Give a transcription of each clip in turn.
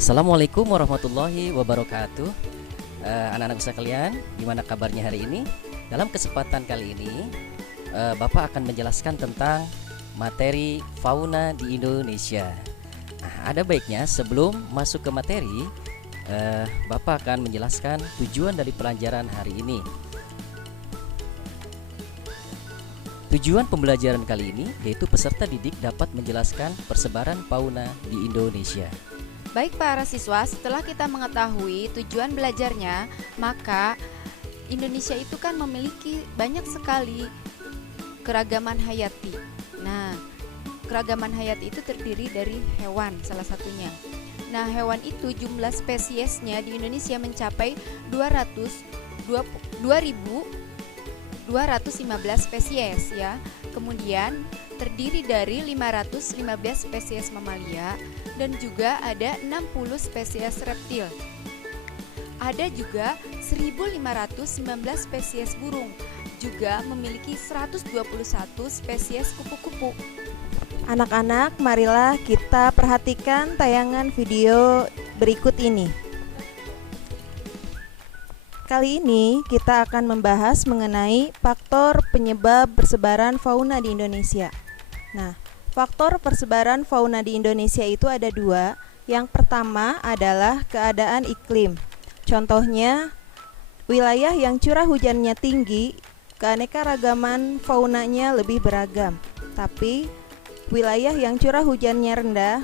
Assalamualaikum warahmatullahi wabarakatuh. Anak-anak sekalian, gimana kabarnya hari ini? Dalam kesempatan kali ini, Bapak akan menjelaskan tentang materi fauna di Indonesia. Nah, ada baiknya sebelum masuk ke materi, Bapak akan menjelaskan tujuan dari pelajaran hari ini. Tujuan pembelajaran kali ini yaitu peserta didik dapat menjelaskan persebaran fauna di Indonesia. Baik para siswa, setelah kita mengetahui tujuan belajarnya, maka Indonesia itu kan memiliki banyak sekali keragaman hayati. Nah, keragaman hayati itu terdiri dari hewan salah satunya. Nah, hewan itu jumlah spesiesnya di Indonesia mencapai 2.215 spesies ya. Kemudian terdiri dari 515 spesies mamalia dan juga ada 60 spesies reptil. Ada juga 1.519 spesies burung, juga memiliki 121 spesies kupu-kupu. Anak-anak, marilah kita perhatikan tayangan video berikut ini. Kali ini kita akan membahas mengenai faktor penyebab persebaran fauna di Indonesia. Nah, faktor persebaran fauna di Indonesia itu ada dua. Yang pertama adalah keadaan iklim. Contohnya, wilayah yang curah hujannya tinggi, keanekaragaman faunanya lebih beragam. Tapi, wilayah yang curah hujannya rendah,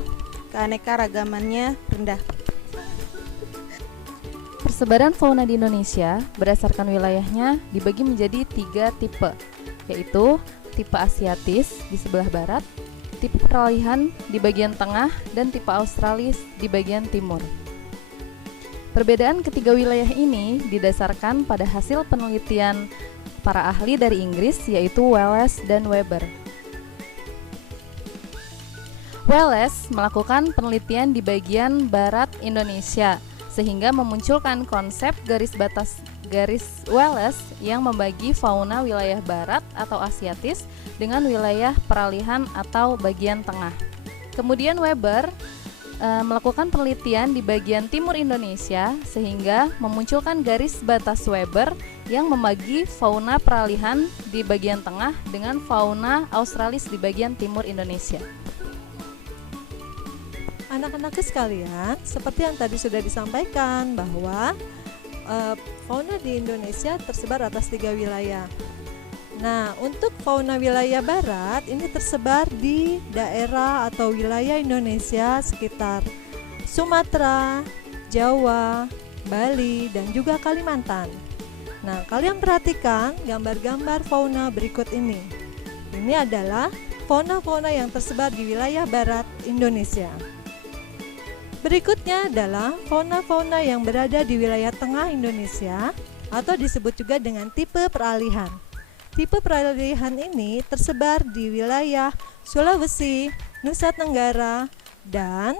keanekaragamannya rendah. Persebaran fauna di Indonesia berdasarkan wilayahnya dibagi menjadi 3 tipe, yaitu tipe Asiatis di sebelah barat, tipe peralihan di bagian tengah, dan tipe Australis di bagian timur. Perbedaan ketiga wilayah ini didasarkan pada hasil penelitian para ahli dari Inggris, yaitu Wallace dan Weber. Wallace melakukan penelitian di bagian barat Indonesia, sehingga memunculkan konsep garis Wallace yang membagi fauna wilayah barat atau Asiatis dengan wilayah peralihan atau bagian tengah. Kemudian Weber melakukan penelitian di bagian timur Indonesia sehingga memunculkan garis batas Weber yang membagi fauna peralihan di bagian tengah dengan fauna Australis di bagian timur Indonesia. Anak-anakku sekalian, seperti yang tadi sudah disampaikan bahwa fauna di Indonesia tersebar atas 3 wilayah. Nah, untuk fauna wilayah barat ini tersebar di daerah atau wilayah Indonesia sekitar Sumatera, Jawa, Bali, dan juga Kalimantan. Nah, kalian perhatikan gambar-gambar fauna berikut ini. Ini adalah fauna-fauna yang tersebar di wilayah barat Indonesia. Berikutnya adalah fauna-fauna yang berada di wilayah tengah Indonesia atau disebut juga dengan tipe peralihan. Tipe peralihan ini tersebar di wilayah Sulawesi, Nusa Tenggara, dan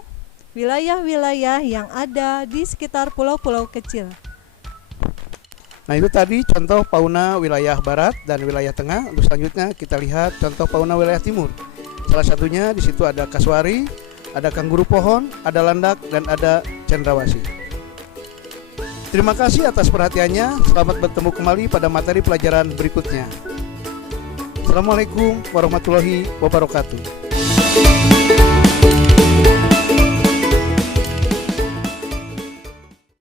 wilayah-wilayah yang ada di sekitar pulau-pulau kecil. Nah, itu tadi contoh fauna wilayah barat dan wilayah tengah. Untuk selanjutnya kita lihat contoh fauna wilayah timur. Salah satunya di situ ada kasuari, ada kangguru pohon, ada landak, dan ada cendrawasih. Terima kasih atas perhatiannya. Selamat bertemu kembali pada materi pelajaran berikutnya. Assalamualaikum warahmatullahi wabarakatuh.